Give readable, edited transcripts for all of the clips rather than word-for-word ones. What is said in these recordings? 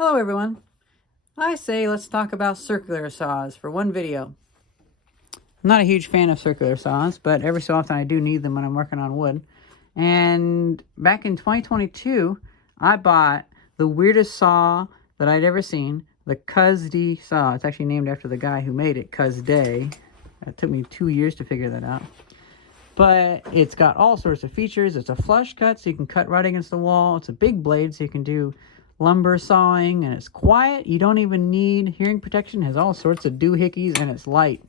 Hello everyone. I say let's talk about circular saws for one video. I'm not a huge fan of circular saws, but every so often I do need them when I'm working on wood. And back in 2022, I bought the weirdest saw that I'd ever seen, the Cuz-D saw. It's actually named after the guy who made it, Cuz-Day. It took me 2 years to figure that out. But it's got all sorts of features. It's a flush cut, so you can cut right against the wall. It's a big blade, so you can do lumber sawing, and it's quiet. You don't even need hearing protection. It has all sorts of doohickeys, and it's light.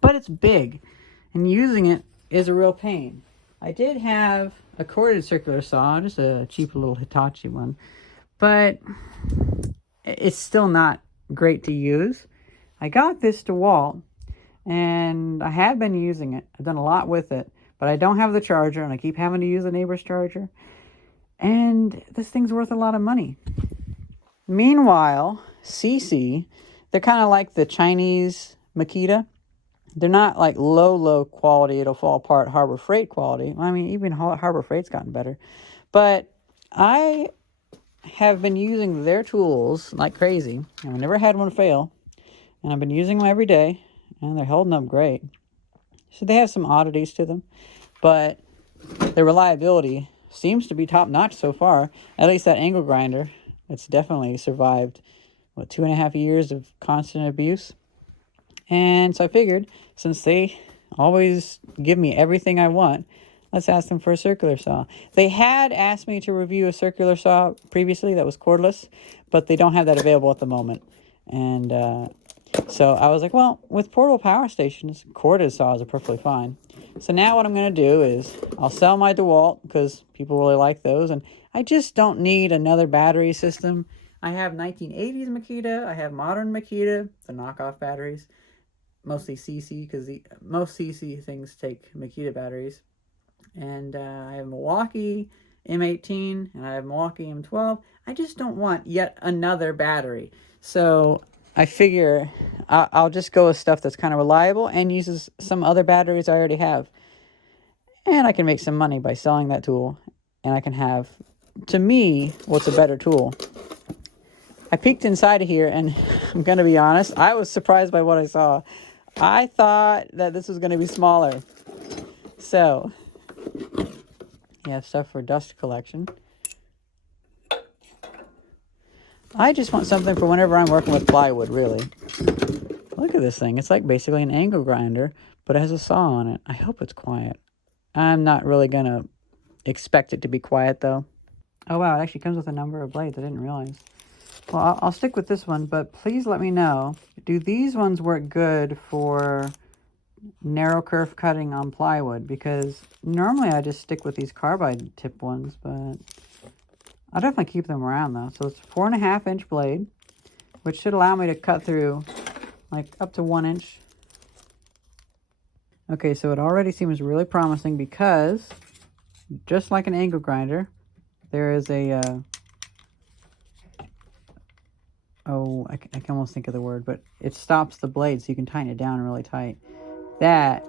But it's big, and using it is a real pain. I did have a corded circular saw, just a cheap little Hitachi one, but it's still not great to use. I got this DeWalt, and I have been using it. I've done a lot with it, but I don't have the charger, and I keep having to use a neighbor's charger. And this thing's worth a lot of money. Meanwhile, SeeSii, they're kind of like the Chinese Makita. They're not like low quality, it'll fall apart Harbor Freight quality. I mean, even Harbor Freight's gotten better. But I have been using their tools like crazy, and I've never had one fail. And I've been using them every day, and they're holding up great. So they have some oddities to them, but their reliability seems to be top notch so far. At least that angle grinder, it's definitely survived, 2.5 years of constant abuse. And so I figured, since they always give me everything I want, let's ask them for a circular saw. They had asked me to review a circular saw previously that was cordless, but they don't have that available at the moment. And so I was like, well, with portable power stations, corded saws are perfectly fine. So now what I'm going to do is I'll sell my DeWalt because people really like those. And I just don't need another battery system. I have 1980s Makita. I have modern Makita, the knockoff batteries. Mostly SeeSii, because most SeeSii things take Makita batteries. And I have Milwaukee M18 and I have Milwaukee M12. I just don't want yet another battery. So I figure I'll just go with stuff that's kind of reliable and uses some other batteries I already have. And I can make some money by selling that tool. And I can have, to me, what's a better tool. I peeked inside of here, and I'm going to be honest, I was surprised by what I saw. I thought that this was going to be smaller. So, you have stuff for dust collection. I just want something for whenever I'm working with plywood, really. Look at this thing. It's like basically an angle grinder, but it has a saw on it. I hope it's quiet. I'm not really going to expect it to be quiet, though. Oh, wow. It actually comes with a number of blades. I didn't realize. Well, I'll stick with this one, but please let me know. Do these ones work good for narrow kerf cutting on plywood? Because normally I just stick with these carbide tip ones, but I'll definitely keep them around though. So it's 4.5-inch blade, which should allow me to cut through like up to 1 inch. Okay, so it already seems really promising because just like an angle grinder, there is a I can almost think of the word, but it stops the blade so you can tighten it down really tight. That,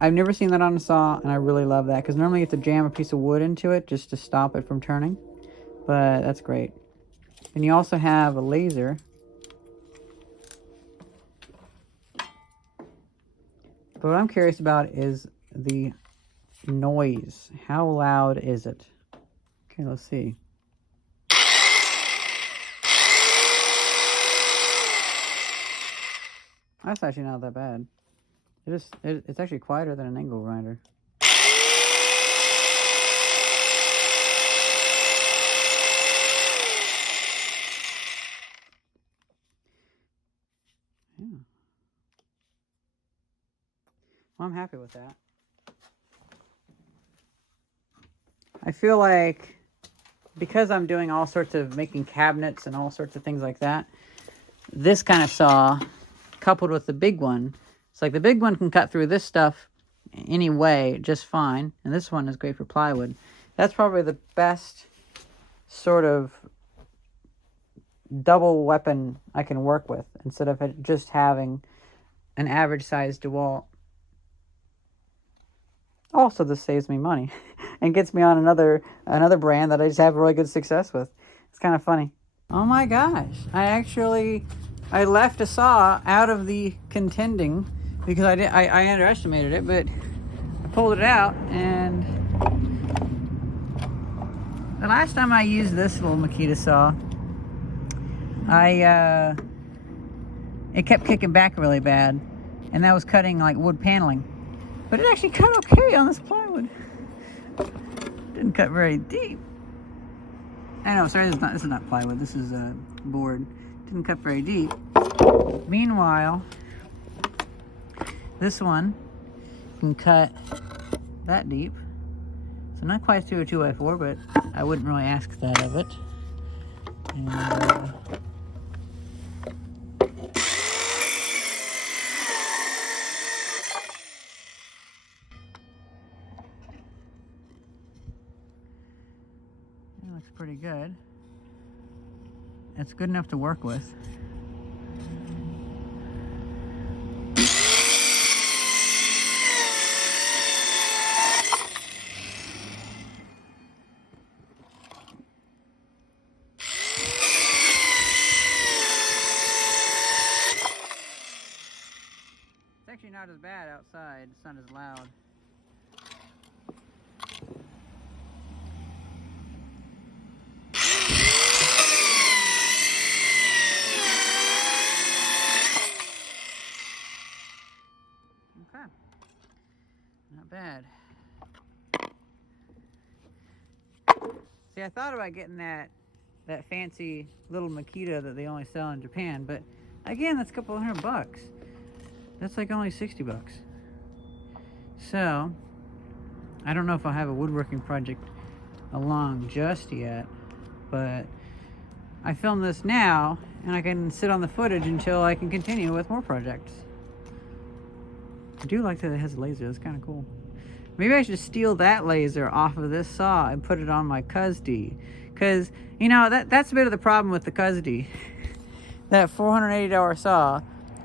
I've never seen that on a saw, and I really love that, because normally you have to jam a piece of wood into it just to stop it from turning, but that's great. And you also have a laser. But what I'm curious about is the noise. How loud is it? Okay, let's see. That's actually not that bad. It's actually quieter than an angle grinder. Yeah. Well, I'm happy with that. I feel like because I'm doing all sorts of making cabinets and all sorts of things like that, this kind of saw coupled with the big one, it's like the big one can cut through this stuff anyway just fine, and this one is great for plywood. That's probably the best sort of double weapon I can work with instead of just having an average sized DeWalt. Also, this saves me money and gets me on another brand that I just have really good success with. It's kind of funny. Oh my gosh. I left a saw out of the contending because I underestimated it, but I pulled it out, and the last time I used this little Makita saw, it kept kicking back really bad, and that was cutting like wood paneling. But it actually cut okay on this plywood. Didn't cut very deep. I know, sorry, this is not plywood, this is board. Didn't cut very deep. Meanwhile, this one can cut that deep. So not quite through a 2x4, but I wouldn't really ask that of it. And, it looks pretty good. It's good enough to work with. It's actually not as bad outside. It's not as loud. Okay. Not bad. See, I thought about getting that fancy little Makita that they only sell in Japan, but again, that's a couple $100. That's like only $60. So, I don't know if I'll have a woodworking project along just yet, but I film this now, and I can sit on the footage until I can continue with more projects. I do like that it has a laser. That's kind of cool. Maybe I should steal that laser off of this saw and put it on my Cuzd. Because, you know, that's a bit of the problem with the Cuzd. That $480 saw,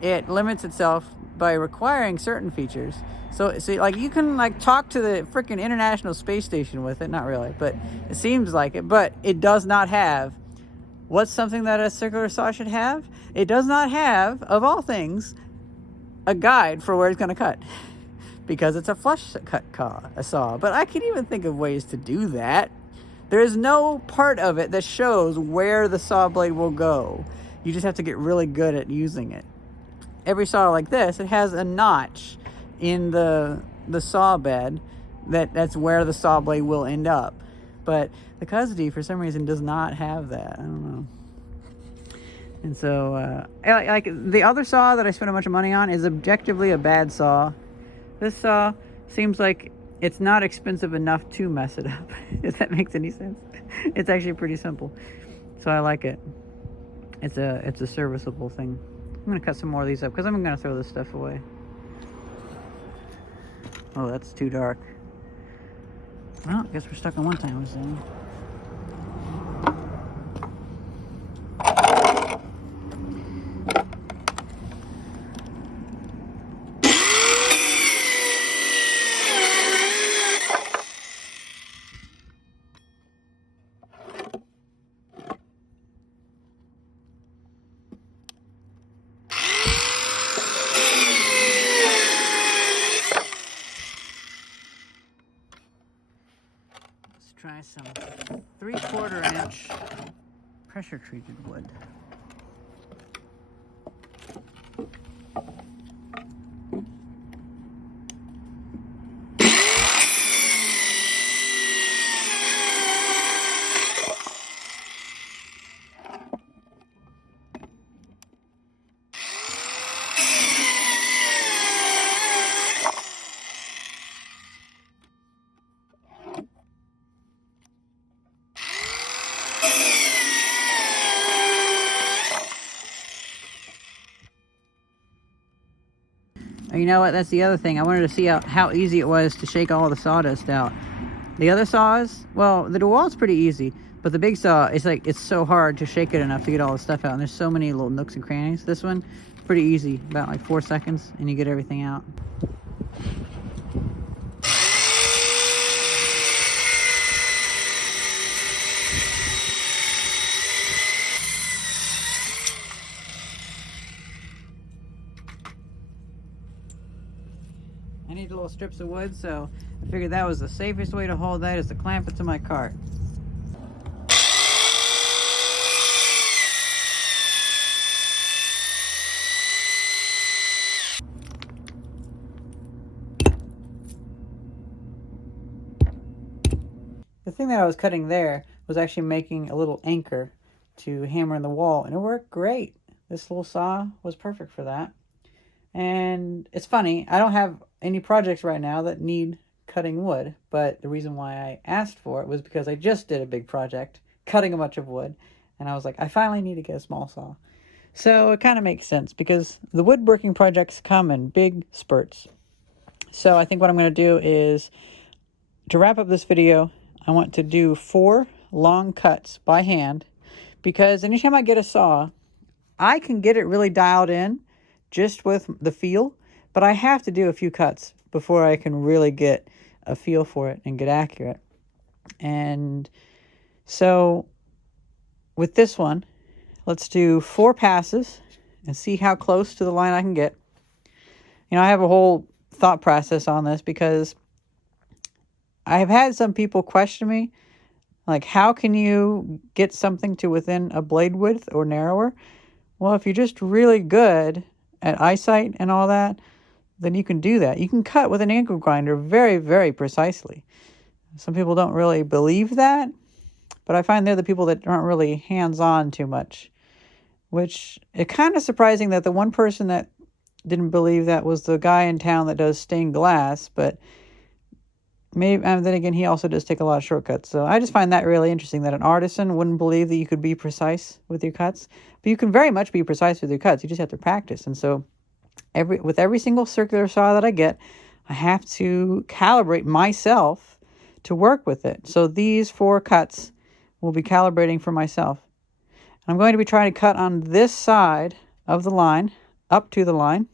it limits itself by requiring certain features. So, see, like, you can, like, talk to the freaking International Space Station with it. Not really, but it seems like it. But it does not have what's something that a circular saw should have? It does not have, of all things, a guide for where it's going to cut. Because it's a flush cut saw. But I can even think of ways to do that. There is no part of it that shows where the saw blade will go. You just have to get really good at using it. Every saw like this, it has a notch in the saw bed that's where the saw blade will end up. But the Cuzd, for some reason, does not have that. I don't know. And so, like the other saw that I spent a bunch of money on is objectively a bad saw. This saw seems like it's not expensive enough to mess it up, if that makes any sense. It's actually pretty simple. So I like it. It's a serviceable thing. I'm going to cut some more of these up because I'm going to throw this stuff away. Oh, that's too dark. Well, I guess we're stuck on one time zone. Try some 3/4 inch pressure treated wood. You know what? That's the other thing. I wanted to see how easy it was to shake all the sawdust out. The other saws, well, the DeWalt's pretty easy, but the big saw, it's so hard to shake it enough to get all the stuff out. And there's so many little nooks and crannies. This one, pretty easy. About like 4 seconds, and you get everything out. need little strips of wood, so I figured that was the safest way to hold that is to clamp it to my cart. The thing that I was cutting there was actually making a little anchor to hammer in the wall, and it worked great. This little saw was perfect for that. And it's funny, I don't have any projects right now that need cutting wood, but the reason why I asked for it was because I just did a big project cutting a bunch of wood, and I was like, I finally need to get a small saw. So it kind of makes sense because the woodworking projects come in big spurts. So I think what I'm going to do is, to wrap up this video, I want to do 4 long cuts by hand, because anytime I get a saw, I can get it really dialed in just with the feel, but I have to do a few cuts before I can really get a feel for it and get accurate. And so with this one, let's do 4 passes and see how close to the line I can get. You know, I have a whole thought process on this because I have had some people question me, like, how can you get something to within a blade width or narrower? Well, if you're just really good at eyesight and all that, then you can do that. You can cut with an angle grinder very, very precisely. Some people don't really believe that, but I find they're the people that aren't really hands-on too much, which it's kind of surprising that the one person that didn't believe that was the guy in town that does stained glass, but maybe, and then again, he also does take a lot of shortcuts. So I just find that really interesting that an artisan wouldn't believe that you could be precise with your cuts. But you can very much be precise with your cuts. You just have to practice. And so with every single circular saw that I get, I have to calibrate myself to work with it. So these 4 cuts will be calibrating for myself. I'm going to be trying to cut on this side of the line, up to the line,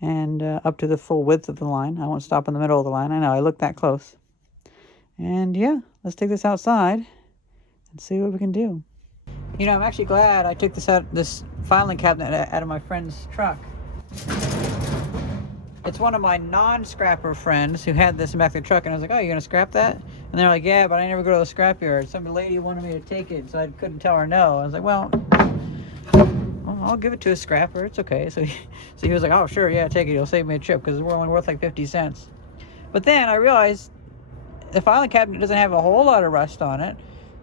and up to the full width of the line. I won't stop in the middle of the line. I know, I look that close. And yeah, let's take this outside and see what we can do. You know, I'm actually glad I took this filing cabinet out of my friend's truck. It's one of my non-scrapper friends who had this in the back of the truck, and I was like, oh, you're going to scrap that? And they're like, yeah, but I never go to the scrapyard. Some lady wanted me to take it, so I couldn't tell her no. I was like, well, I'll give it to a scrapper. It's okay. So he was like, oh, sure, yeah, take it. You'll save me a trip because we're only worth like 50 cents. But then I realized the filing cabinet doesn't have a whole lot of rust on it.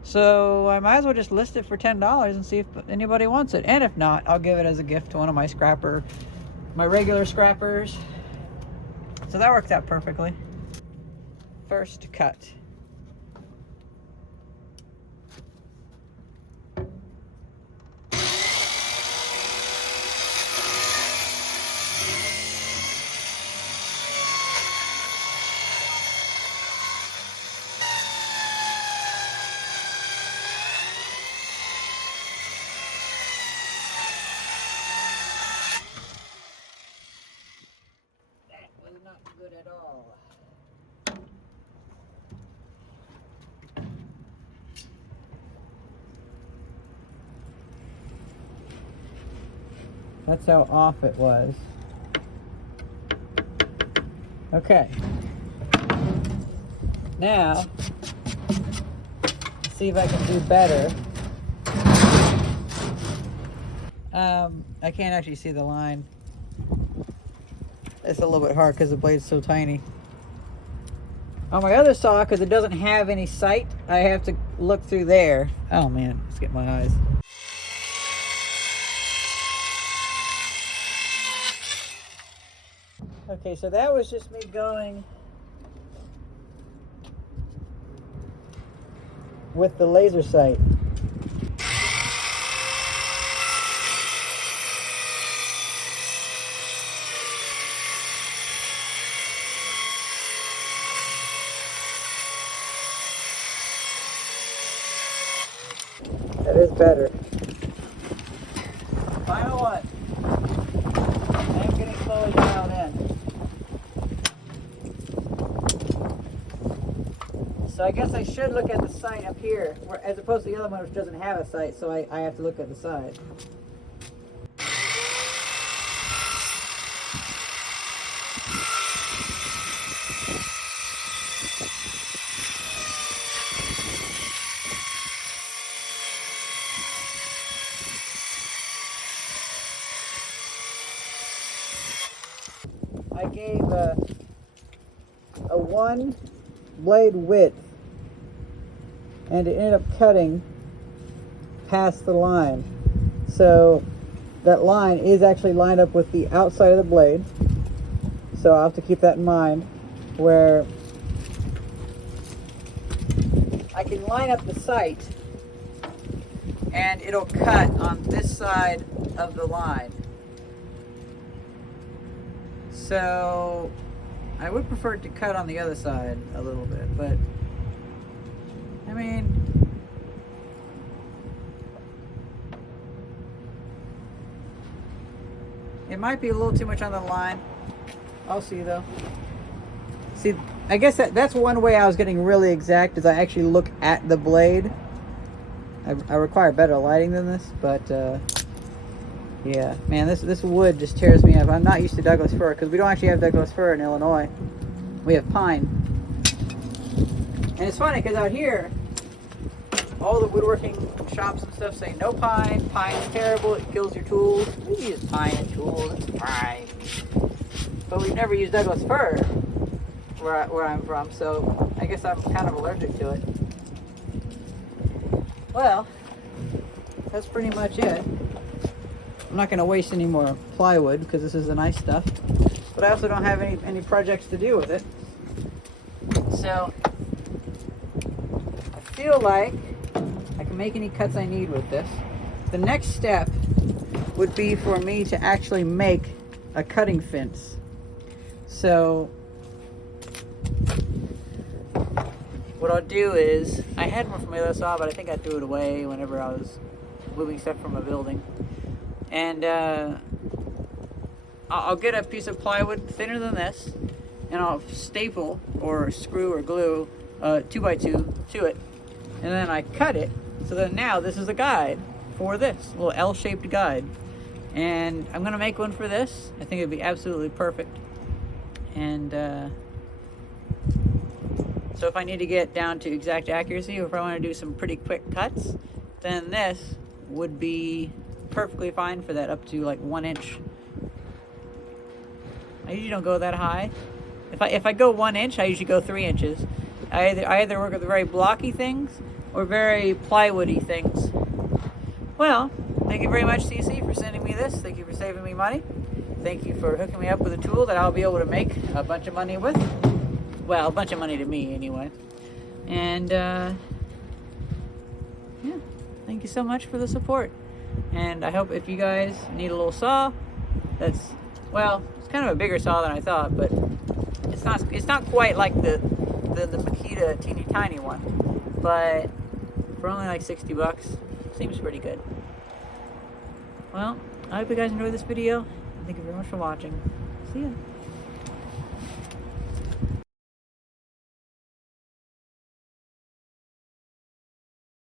So I might as well just list it for $10 and see if anybody wants it. And if not, I'll give it as a gift to one of my regular scrappers. So that worked out perfectly. First cut. Not good at all. That's how off it was. Okay. Now, let's see if I can do better. I can't actually see the line. It's a little bit hard because the blade's so tiny. On my other saw, because it doesn't have any sight, I have to look through there. Oh man, let's get my eyes. Okay, so that was just me going with the laser sight. That is better. Final one. I'm getting slowly dialed in. So I guess I should look at the sight up here, as opposed to the other one which doesn't have a sight, so I have to look at the side. I gave a 1 blade width, and it ended up cutting past the line. So that line is actually lined up with the outside of the blade. So I'll have to keep that in mind, where I can line up the sight and it'll cut on this side of the line. So I would prefer it to cut on the other side a little bit, but I mean, it might be a little too much on the line. I'll see though. See, I guess that's one way I was getting really exact, is I actually look at the blade. I require better lighting than this, but yeah, man, this wood just tears me up. I'm not used to Douglas fir, because we don't actually have Douglas fir in Illinois. We have pine. And it's funny, because out here, all the woodworking shops and stuff say no pine. Pine's terrible. It kills your tools. We use pine in tools. It's fine. But we've never used Douglas fir where I'm from, so I guess I'm kind of allergic to it. Well, that's pretty much it. I'm not going to waste any more plywood because this is the nice stuff. But I also don't have any projects to do with it. So I feel like I can make any cuts I need with this. The next step would be for me to actually make a cutting fence. So what I'll do is, I had one from my other saw, but I think I threw it away whenever I was moving stuff from a building. And I'll get a piece of plywood thinner than this, and I'll staple or screw or glue 2x2 to it, and then I cut it. So that now this is a guide for this little L-shaped guide, and I'm gonna make one for this. I think it'd be absolutely perfect. And so if I need to get down to exact accuracy, or if I want to do some pretty quick cuts, then this would be perfectly fine for that, up to like 1 inch. I usually don't go that high. If I go 1 inch, I usually go 3 inches. I either work with very blocky things or very plywoody things. Well, thank you very much, SeeSii, for sending me this. Thank you for saving me money. Thank you for hooking me up with a tool that I'll be able to make a bunch of money with. Well, a bunch of money to me anyway. And yeah, thank you so much for the support. And I hope if you guys need a little saw, that's, well, it's kind of a bigger saw than I thought, but it's not quite like the Makita teeny tiny one, but for only like 60 bucks, seems pretty good. Well, I hope you guys enjoyed this video. Thank you very much for watching. See ya.